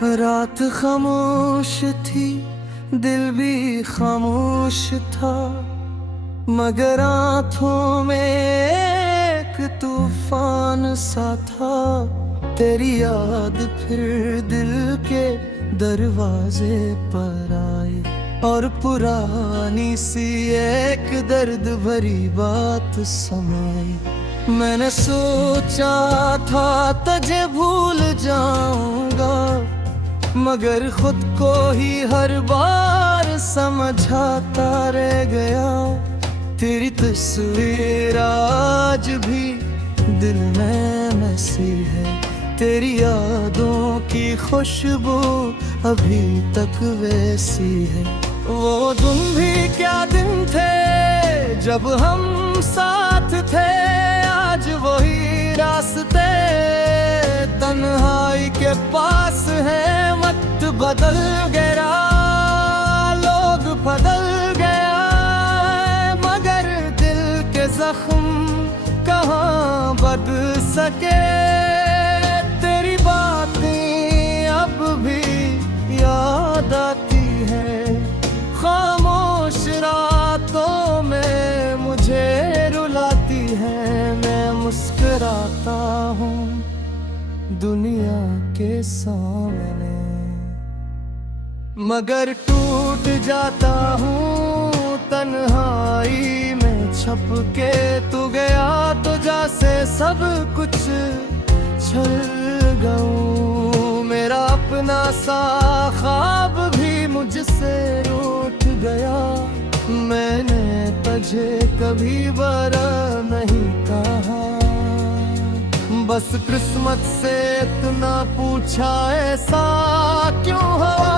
रात खामोश थी, दिल भी खामोश था, मगर आँखों में एक तूफान सा था। तेरी याद फिर दिल के दरवाजे पर आई और पुरानी सी एक दर्द भरी बात समाई। मैंने सोचा था तुझे भूल जाऊंगा, मगर खुद को ही हर बार समझाता रह गया। तेरी तस्वीर आज भी दिल में नसी है, तेरी यादों की खुशबू अभी तक वैसी है। वो दिन भी क्या दिन थे जब हम साथ थे, आज वही रास्ते तन्हाई के पास है। वक्त बदल गया, लोग बदल गया, मगर दिल के जख्म कहाँ बदल सके। तेरी बातें अब भी याद आती है, खामोश रातों में मुझे रुलाती है। मैं मुस्कुराता हूँ दुनिया के सामने, मगर टूट जाता हूँ तन्हाई में छप के। तू गया तो जैसे सब कुछ छल गऊं, मेरा अपना सा ख्वाब भी मुझसे रूठ गया। मैंने तुझे कभी बरा नहीं कहा, बस किस्मत से इतना पूछा ऐसा क्यों हुआ।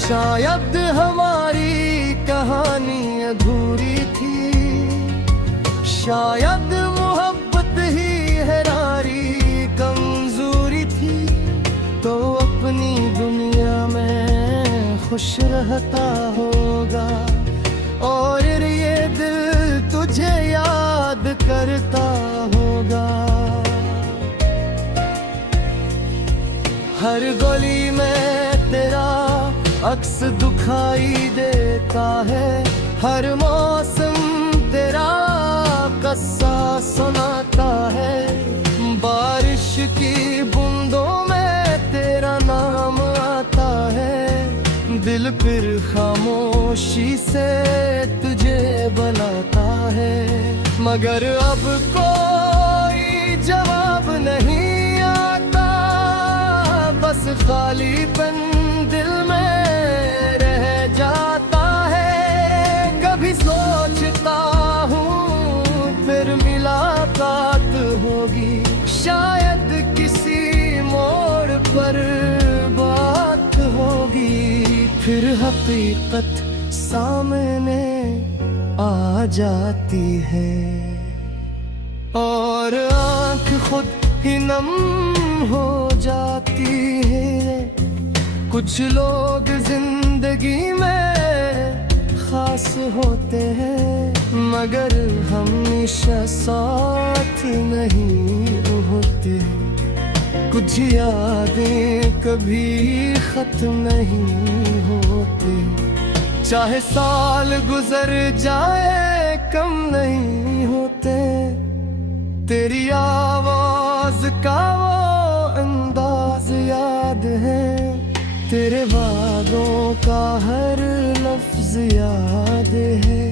शायद हमारी कहानी अधूरी थी, शायद मोहब्बत ही हैरानी कमजोरी थी। तो अपनी दुनिया में खुश रहता होगा, और ये दिल तुझे याद करता होगा। हर गली में तेरा अक्स दिखाई देता है, हर मौसम तेरा किस्सा सुनाता है। बारिश की बूंदों में तेरा नाम आता है, दिल फिर खामोशी से तुझे बुलाता है। मगर अब कोई जवाब नहीं आता, बस खालीपन दिल में रह जाता है। कभी सोचता हूँ फिर मुलाकात होगी, शायद किसी मोड़ पर बात होगी। फिर हकीकत सामने आ जाती है, और आँख खुद ही नम हो जाती है। कुछ लोग जिंदगी में खास होते हैं, मगर हमेशा साथ नहीं होते। कुछ यादें कभी खत्म नहीं होती, चाहे साल गुजर जाए कम नहीं होते। तेरी आवाज का वो अंदाज याद है, तेरे वादों का हर लफ्ज याद है।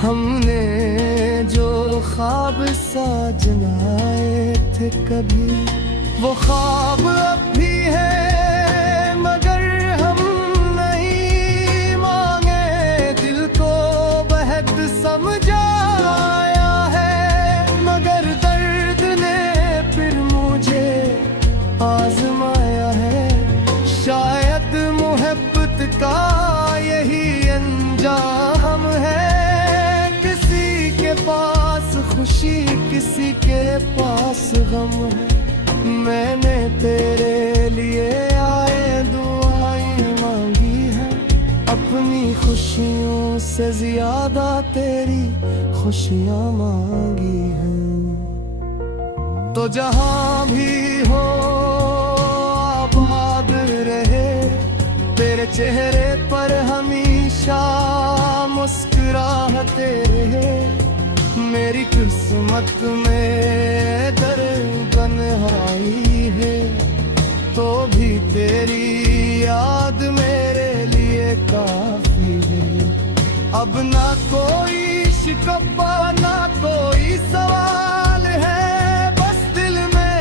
हमने जो ख्वाब सजनाए थे कभी, वो ख्वाब अब भी है, मगर हम नहीं मांगे दिल को बेहद समझाया है। मगर दर्द ने फिर मुझे आजमाया है, शायद मोहब्बत का यही अंजाम है। किसी के पास खुशी, किसी के पास गम है। मैंने तेरे लिए आए दुआएं मांगी हैं, अपनी खुशियों से ज्यादा तेरी खुशियां मांगी हैं। तो जहां भी हो आबाद रहे, तेरे चेहरे पर हमेशा मुस्कुराहते रहे। मेरी किस्मत में दर्द तन्हाई है, तो भी तेरी याद मेरे लिए काफी है। अब ना कोई शिकवा ना कोई सवाल है, बस दिल में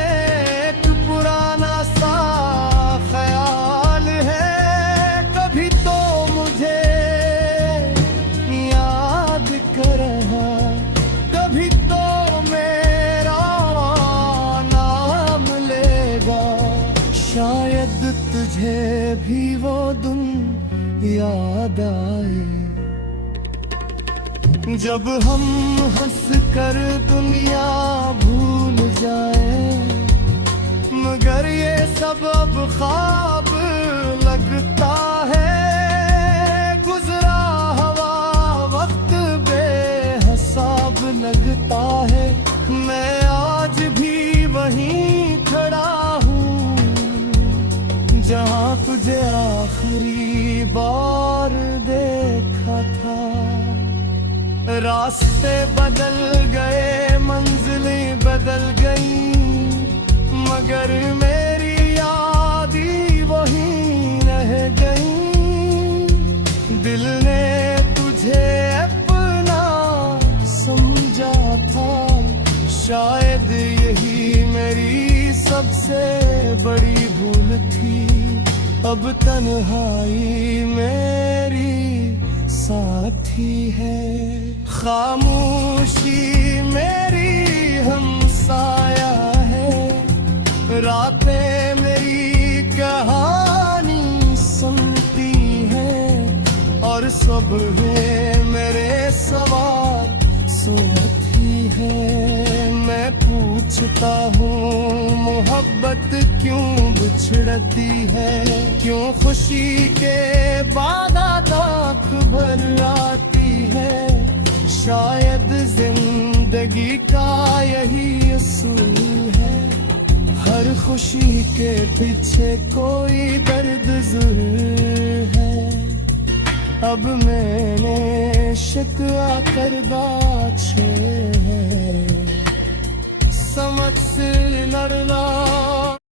एक पुराना सा ख्याल है। कभी तो मुझे याद कर, कभी तो मेरा नाम लेगा। शायद तुझे भी वो दिन याद आए, जब हम हंस कर दुनिया भूल जाए। मगर ये सब अब ख्वाब लगता है, गुजरा हुआ वक्त बेहिसाब लगता है। मैं आज भी वहीं खड़ा हूँ, जहाँ तुझे आखिरी बार देखा था। रास्ते बदल गए, मंजिलें बदल गई, मगर मेरी याद ही वही रह गई। दिल ने तुझे अपना समझा था, शायद यही मेरी सबसे बड़ी भूल थी। अब तन्हाई मेरी साथी है, खामोशी मेरी हमसाया है। रातें मेरी कहानी सुनती हैं, और सुबह मेरे सवाल सोती है। मैं पूछता हूँ मोहब्बत क्यों बिछड़ती है, क्यों खुशी के बाद आँख भर आती है। शायद जिंदगी का यही असूल है, हर खुशी के पीछे कोई दर्द जरूर है। अब मैंने शिकवा कर बाछे है, समझ से लड़ना